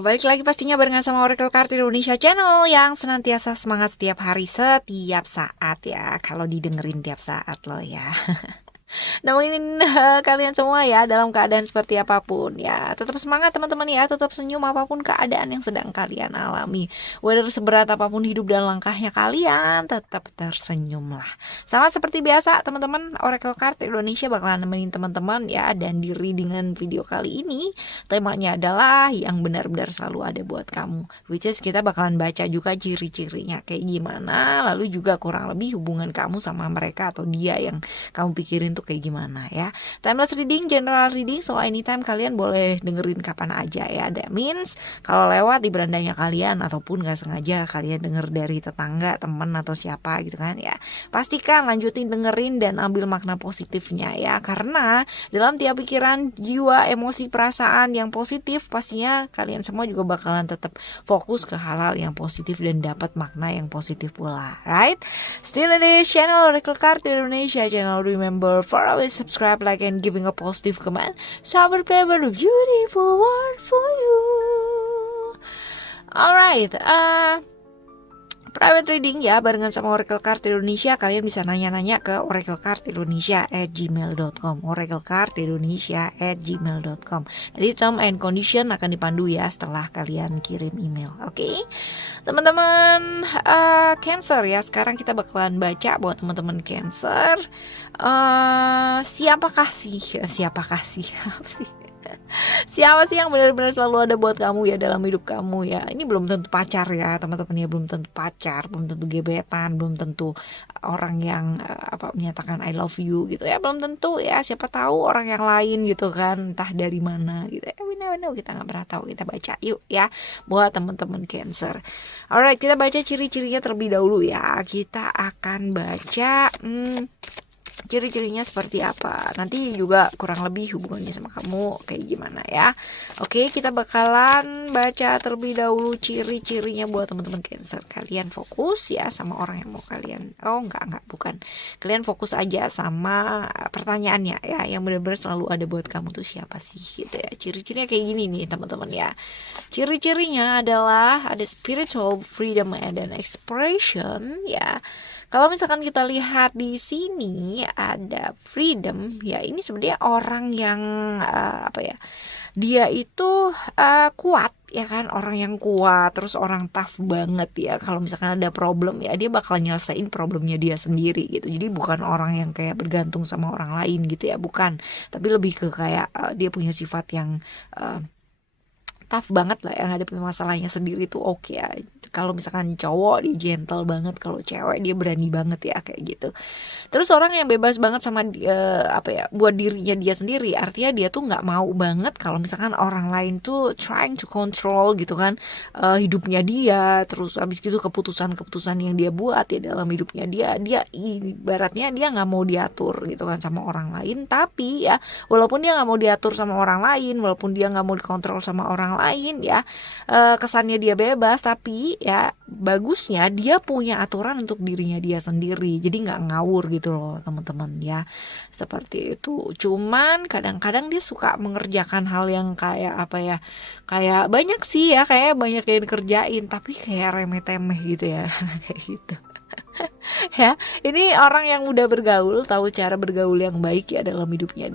Balik lagi pastinya barengan sama Oracle Card Indonesia Channel yang senantiasa semangat setiap hari, setiap saat ya. Kalau didengerin tiap saat loh ya. Nemenin kalian semua ya dalam keadaan seperti apapun ya. Tetap semangat teman-teman ya, tetap senyum apapun keadaan yang sedang kalian alami. Whether seberat apapun hidup dan langkahnya kalian, tetap tersenyumlah. Sama seperti biasa teman-teman, Oracle Card Indonesia bakalan nemenin teman-teman ya. Dan di readingan video kali ini temanya adalah yang benar-benar selalu ada buat kamu, which is kita bakalan baca juga ciri-cirinya kayak gimana, lalu juga kurang lebih hubungan kamu sama mereka atau dia yang kamu pikirin tuh kayak gimana ya. Timeless reading, general reading, so anytime kalian boleh dengerin kapan aja ya. That means kalau lewat di berandanya kalian ataupun gak sengaja kalian denger dari tetangga, teman atau siapa gitu kan ya, pastikan lanjutin dengerin dan ambil makna positifnya ya. Karena dalam tiap pikiran, jiwa, emosi, perasaan yang positif, pastinya kalian semua juga bakalan tetap fokus ke hal-hal yang positif dan dapat makna yang positif pula, right? Still in this channel Oracle Card Indonesia channel. Remember for always subscribe, like, and giving a positive comment. So I will play a beautiful word for you. Alright, private reading ya barengan sama Oracle Card Indonesia. Kalian bisa nanya-nanya ke oraclecardindonesia@gmail.com, oraclecardindonesia@gmail.com. Jadi term and condition akan dipandu ya setelah kalian kirim email. Oke, teman-teman Cancer ya. Sekarang kita bakalan baca buat teman-teman Cancer. Siapakah sih apa sih? Siapa sih yang benar-benar selalu ada buat kamu ya dalam hidup kamu ya. Ini belum tentu pacar ya teman-teman ya, belum tentu pacar, belum tentu gebetan, belum tentu orang yang menyatakan I love you gitu ya, belum tentu ya. Siapa tahu orang yang lain gitu kan, entah dari mana gitu ya. Kita nggak pernah tahu. Kita baca yuk ya buat teman-teman Cancer. Alright, kita baca ciri-cirinya terlebih dahulu ya. Kita akan baca ciri-cirinya seperti apa, nanti juga kurang lebih hubungannya sama kamu kayak gimana ya. Oke, kita bakalan baca terlebih dahulu ciri-cirinya buat teman-teman Cancer. Kalian fokus ya sama orang yang mau kalian, bukan, kalian fokus aja sama pertanyaannya ya, yang benar-benar selalu ada buat kamu tuh siapa sih gitu ya. Ciri-cirinya kayak gini nih teman-teman ya. Ciri-cirinya adalah ada spiritual freedom dan expression ya. Kalau misalkan kita lihat di sini ada freedom ya, ini sebenarnya orang yang dia itu kuat ya kan, orang yang kuat, terus orang tough banget ya. Kalau misalkan ada problem ya dia bakal nyelesain problemnya dia sendiri gitu. Jadi bukan orang yang kayak bergantung sama orang lain gitu ya, bukan, tapi lebih ke kayak dia punya sifat yang tough banget lah, yang ada masalahnya sendiri tuh oke ya. Kalau misalkan cowok dia gentle banget, kalau cewek dia berani banget ya kayak gitu. Terus orang yang bebas banget sama buat dirinya dia sendiri, artinya dia tuh nggak mau banget kalau misalkan orang lain tuh trying to control gitu kan hidupnya dia. Terus habis gitu keputusan-keputusan yang dia buat ya dalam hidupnya dia ibaratnya dia nggak mau diatur gitu kan sama orang lain. Tapi ya walaupun dia nggak mau diatur sama orang lain, walaupun dia nggak mau dikontrol sama orang lain ya, kesannya dia bebas, tapi ya bagusnya dia punya aturan untuk dirinya dia sendiri, jadi nggak ngawur gitu loh teman-teman ya, seperti itu. Cuman kadang-kadang dia suka mengerjakan hal yang kayak kayak banyak sih ya, kayak banyak yang dikerjain tapi kayak remeh-temeh gitu ya kayak gitu. Ya, ini orang yang udah bergaul, tahu cara bergaul yang baik ya dalam hidupnya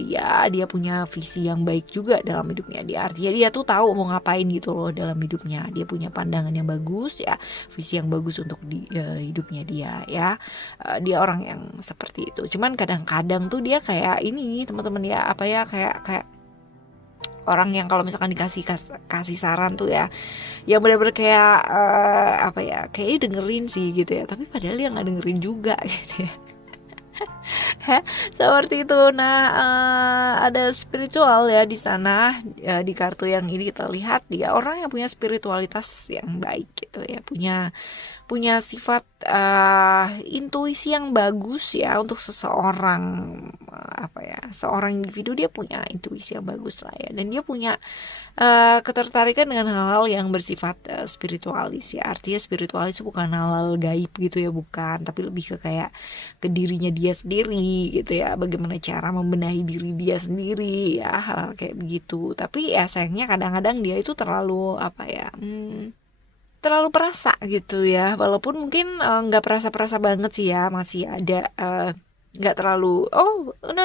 dia punya visi yang baik juga dalam hidupnya dia. Artinya dia tuh tahu mau ngapain gitu loh dalam hidupnya. Dia punya pandangan yang bagus ya, visi yang bagus untuk hidupnya dia ya. Dia orang yang seperti itu. Cuman kadang-kadang tuh dia kayak ini teman-teman ya, kayak orang yang kalau misalkan kasih saran tuh ya, yang benar-benar kayak kayak dengerin sih gitu ya, tapi padahal dia nggak dengerin juga gitu ya. Seperti itu. Nah, ada spiritual ya di sana di kartu yang ini kita lihat dia orang yang punya spiritualitas yang baik gitu ya, punya sifat intuisi yang bagus ya untuk seseorang seorang individu. Dia punya intuisi yang bagus lah ya, dan dia punya ketertarikan dengan hal-hal yang bersifat spiritualis ya. Artinya spiritualis bukan hal-hal gaib gitu ya, bukan, tapi lebih ke kayak ke dirinya dia sendiri sendiri gitu ya, bagaimana cara membenahi diri dia sendiri ya, hal kayak begitu. Tapi ya sayangnya kadang-kadang dia itu terlalu terlalu perasa gitu ya, walaupun mungkin nggak perasa-perasa banget sih ya, masih ada nggak terlalu no,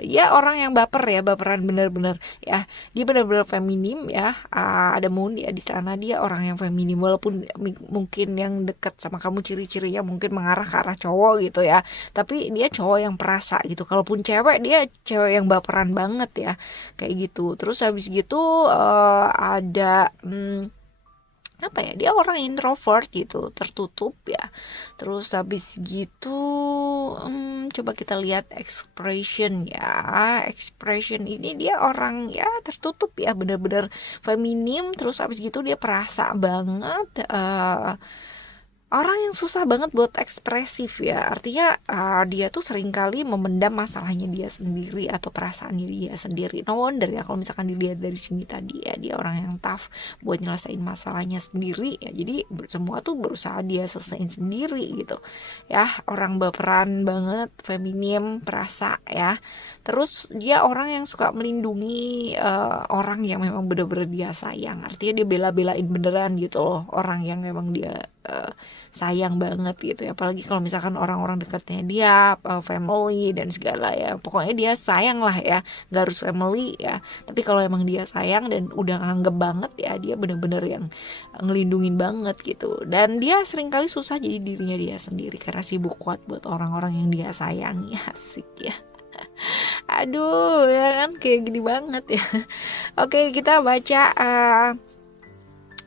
ya orang yang baper ya, baperan bener-bener ya, dia bener-bener feminim ya. Ada Moon ya di sana, dia orang yang feminim, walaupun mungkin yang dekat sama kamu ciri-cirinya mungkin mengarah ke arah cowok gitu ya, tapi dia cowok yang perasa gitu. Kalaupun cewek, dia cewek yang baperan banget ya, kayak gitu. Terus habis gitu ada apa ya, dia orang introvert gitu, tertutup ya. Terus habis gitu coba kita lihat expression ya. Expression ini dia orang ya tertutup ya, bener-bener feminim. Terus habis gitu dia perasa banget, orang yang susah banget buat ekspresif ya. Artinya dia tuh seringkali memendam masalahnya dia sendiri atau perasaannya dia sendiri. No wonder ya kalau misalkan dilihat dari sini tadi ya, dia orang yang tough buat nyelesain masalahnya sendiri ya. Jadi semua tuh berusaha dia selesain sendiri gitu ya. Orang baperan banget, feminim, perasa ya. Terus dia orang yang suka melindungi orang yang memang bener-bener dia sayang. Artinya dia bela-belain beneran gitu loh, orang yang memang dia sayang banget gitu ya. Apalagi kalau misalkan orang-orang dekatnya dia, family dan segala ya, pokoknya dia sayang lah ya, gak harus family ya, tapi kalau emang dia sayang dan udah nganggep banget ya, dia bener-bener yang ngelindungin banget gitu. Dan dia seringkali susah jadi dirinya dia sendiri karena sibuk kuat buat orang-orang yang dia sayangi. Asik ya. Aduh ya kan, kayak gini banget ya. Oke, kita baca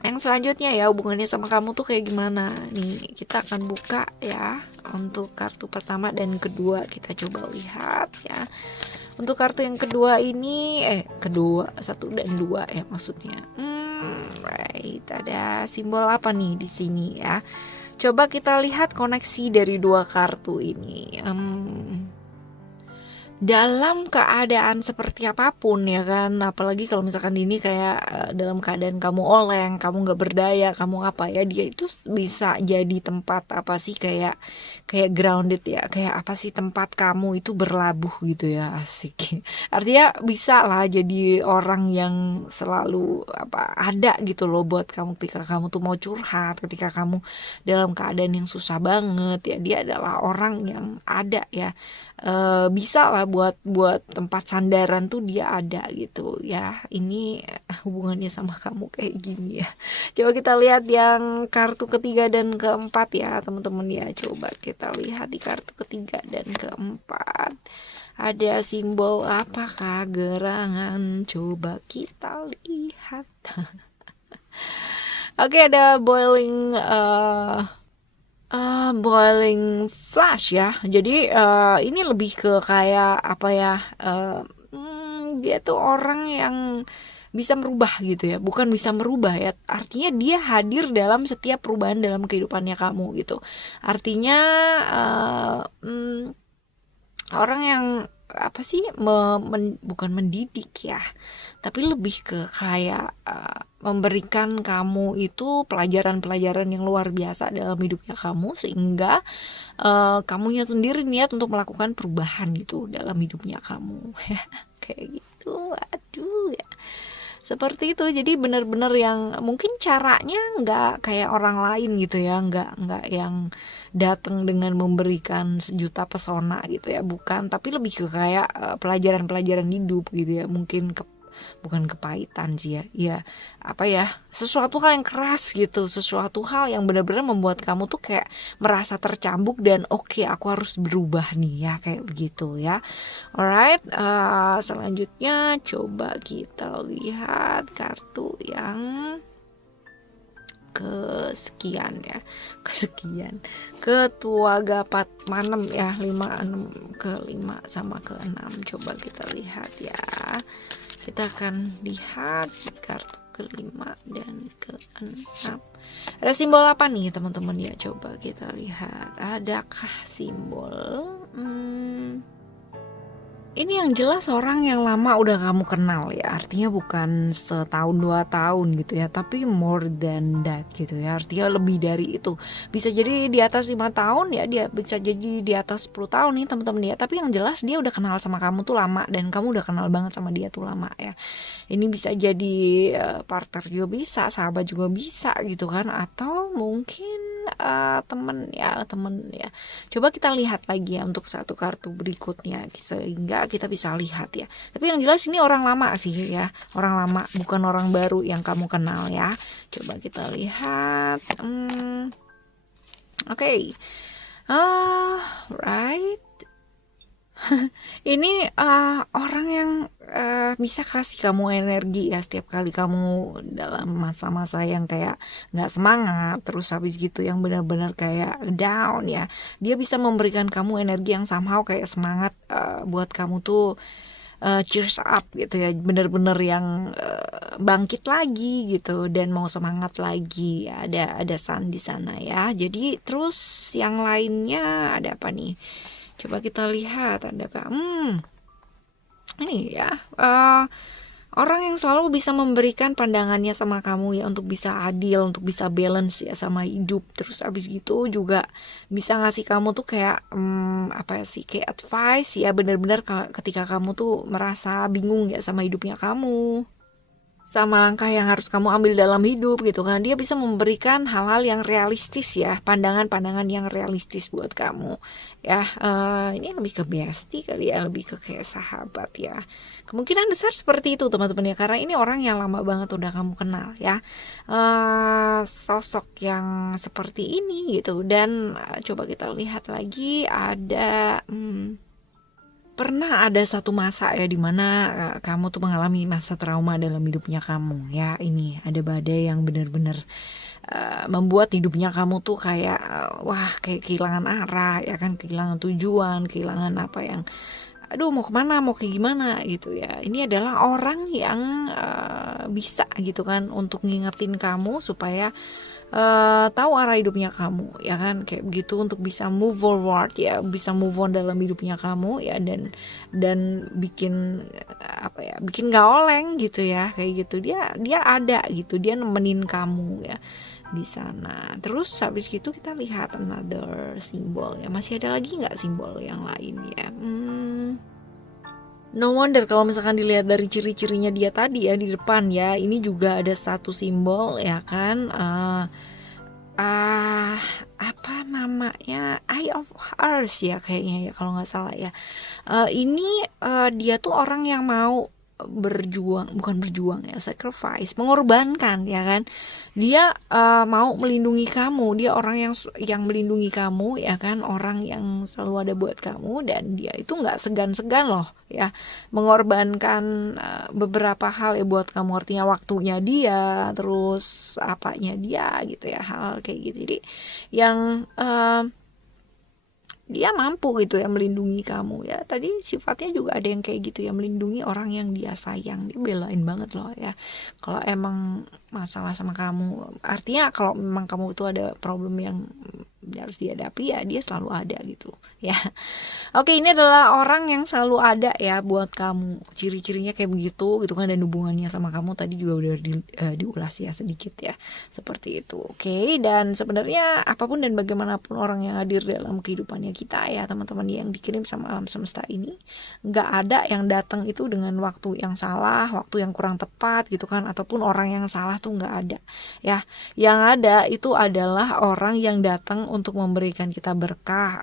yang selanjutnya ya, hubungannya sama kamu tuh kayak gimana nih. Kita akan buka ya untuk kartu pertama dan kedua, kita coba lihat ya. Untuk kartu yang kedua ini kedua, 1 dan 2 ya maksudnya. Right, ada simbol apa nih di sini ya? Coba kita lihat koneksi dari 2 kartu ini. Dalam keadaan seperti apapun ya kan, apalagi kalau misalkan ini kayak dalam keadaan kamu oleng, kamu nggak berdaya, kamu apa ya, dia itu bisa jadi tempat apa sih, kayak grounded ya, kayak apa sih, tempat kamu itu berlabuh gitu ya. Asik. Artinya bisa lah jadi orang yang selalu ada gitu loh buat kamu ketika kamu tuh mau curhat, ketika kamu dalam keadaan yang susah banget ya, dia adalah orang yang ada ya. Bisa lah buat tempat sandaran tuh dia ada gitu ya. Ini hubungannya sama kamu kayak gini ya. Coba kita lihat yang kartu ketiga dan keempat ya teman-teman ya. Coba kita lihat di kartu ketiga dan keempat, ada simbol apakah gerangan? Coba kita lihat. Oke, ada boiling flash ya. Jadi ini lebih ke kayak apa ya, dia tuh orang yang bisa merubah gitu ya, bukan bisa merubah ya, artinya dia hadir dalam setiap perubahan dalam kehidupannya kamu gitu. Artinya orang yang apa sih, bukan mendidik ya, tapi lebih ke kayak memberikan kamu itu pelajaran-pelajaran yang luar biasa dalam hidupnya kamu, sehingga kamunya sendiri niat untuk melakukan perubahan gitu dalam hidupnya kamu. Kayak gitu. Aduh ya, seperti itu. Jadi benar-benar yang mungkin caranya nggak kayak orang lain gitu ya, nggak yang datang dengan memberikan sejuta pesona gitu ya, bukan, tapi lebih ke kayak pelajaran-pelajaran hidup gitu ya. Mungkin bukan kepahitan sih ya, ya apa ya, sesuatu hal yang keras gitu, sesuatu hal yang benar-benar membuat kamu tuh kayak merasa tercambuk dan oke, aku harus berubah nih ya, kayak begitu ya. Alright, selanjutnya coba kita lihat kartu yang kesekian ya, ketua gapat manem ya, 5, 6, ke-5 sama ke-6. Coba kita lihat ya. Kita akan lihat di kartu ke-5 dan ke-6. Ada simbol apa nih teman-teman ya? Coba kita lihat. Adakah simbol Ini yang jelas orang yang lama udah kamu kenal ya, artinya bukan setahun 2 tahun gitu ya, tapi more than that gitu ya, artinya lebih dari itu. Bisa jadi di atas 5 tahun ya, dia bisa jadi di atas 10 tahun nih teman-teman dia. Tapi yang jelas dia udah kenal sama kamu tuh lama, dan kamu udah kenal banget sama dia tuh lama ya. Ini bisa jadi partner juga bisa, sahabat juga bisa gitu kan, atau mungkin temen ya. Coba kita lihat lagi ya untuk satu kartu berikutnya sehingga kita bisa lihat ya. Tapi yang jelas ini orang lama sih ya, orang lama, bukan orang baru yang kamu kenal ya. Coba kita lihat. Oke. Right. Ini orang yang bisa kasih kamu energi ya setiap kali kamu dalam masa-masa yang kayak nggak semangat, terus habis gitu yang benar-benar kayak down ya, dia bisa memberikan kamu energi yang somehow kayak semangat buat kamu tuh cheers up gitu ya, bener-bener yang bangkit lagi gitu dan mau semangat lagi ya. Ada sun di sana ya. Jadi terus yang lainnya ada apa nih? Coba kita lihat ada apa. Ini ya, orang yang selalu bisa memberikan pandangannya sama kamu ya, untuk bisa adil, untuk bisa balance ya sama hidup. Terus abis gitu juga bisa ngasih kamu tuh kayak apa sih, kayak advice ya, benar-benar ketika kamu tuh merasa bingung ya sama hidupnya kamu, sama langkah yang harus kamu ambil dalam hidup gitu kan. Dia bisa memberikan hal-hal yang realistis ya, pandangan-pandangan yang realistis buat kamu ya. Ini lebih ke bestie kali ya, lebih ke kayak sahabat ya. Kemungkinan besar seperti itu teman-teman ya, karena ini orang yang lama banget udah kamu kenal ya. Sosok yang seperti ini gitu. Dan coba kita lihat lagi ada pernah ada satu masa ya dimana kamu tuh mengalami masa trauma dalam hidupnya kamu ya. Ini ada badai yang benar-benar membuat hidupnya kamu tuh kayak wah, kayak kehilangan arah ya kan, kehilangan tujuan, kehilangan apa yang aduh mau kemana, mau kayak gimana gitu ya. Ini adalah orang yang bisa gitu kan untuk ngingetin kamu supaya tahu arah hidupnya kamu ya kan, kayak begitu, untuk bisa move forward ya, bisa move on dalam hidupnya kamu ya, dan bikin apa ya, bikin gak oleng gitu ya, kayak gitu. Dia ada gitu, dia nemenin kamu ya di sana. Terus habis gitu kita lihat another simbol ya, masih ada lagi nggak simbol yang lain ya? No wonder kalau misalkan dilihat dari ciri-cirinya dia tadi ya di depan ya, ini juga ada satu simbol ya kan, apa namanya, Eye of Earth ya kayaknya ya kalau nggak salah ya. Ini dia tuh orang yang mau bukan berjuang ya, sacrifice, mengorbankan ya kan. Dia mau melindungi kamu, dia orang yang melindungi kamu ya kan, orang yang selalu ada buat kamu, dan dia itu nggak segan-segan loh ya mengorbankan beberapa hal ya buat kamu, artinya waktunya dia, terus apanya dia gitu ya, hal kayak gitu. Jadi yang dia mampu gitu ya melindungi kamu ya. Tadi sifatnya juga ada yang kayak gitu ya, melindungi orang yang dia sayang, dia belain banget loh ya kalau emang masalah sama kamu. Artinya kalau memang kamu itu ada problem yang harus dihadapi ya, dia selalu ada gitu ya. Oke, ini adalah orang yang selalu ada ya buat kamu. Ciri-cirinya kayak begitu gitu kan, dan hubungannya sama kamu tadi juga udah diulas ya sedikit ya. Seperti itu. Oke, dan sebenarnya apapun dan bagaimanapun orang yang hadir dalam kehidupannya kita ya, teman-teman yang dikirim sama alam semesta ini, nggak ada yang datang itu dengan waktu yang salah, waktu yang kurang tepat gitu kan, ataupun orang yang salah tuh nggak ada ya. Yang ada itu adalah orang yang datang untuk memberikan kita berkah,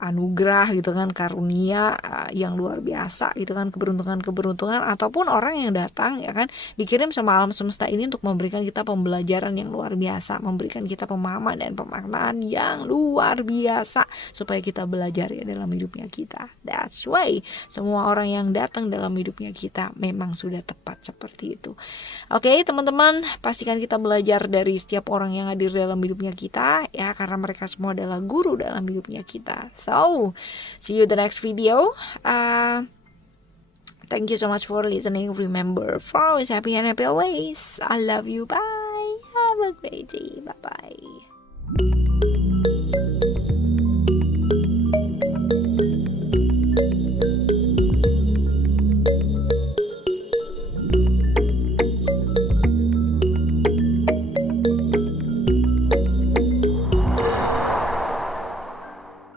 anugerah gitu kan, karunia yang luar biasa gitu kan, keberuntungan, ataupun orang yang datang ya kan dikirim sama alam semesta ini untuk memberikan kita pembelajaran yang luar biasa, memberikan kita pemahaman dan pemaknaan yang luar biasa supaya kita belajar ya dalam hidupnya kita. That's why semua orang yang datang dalam hidupnya kita memang sudah tepat seperti itu. Oke, teman-teman, pastikan kita belajar dari setiap orang yang hadir dalam hidupnya kita ya, karena mereka semua adalah guru dalam hidupnya kita. So, see you the next video. Thank you so much for listening. Remember, for always happy and happy always. I love you. Bye. Have a great day. Bye-bye.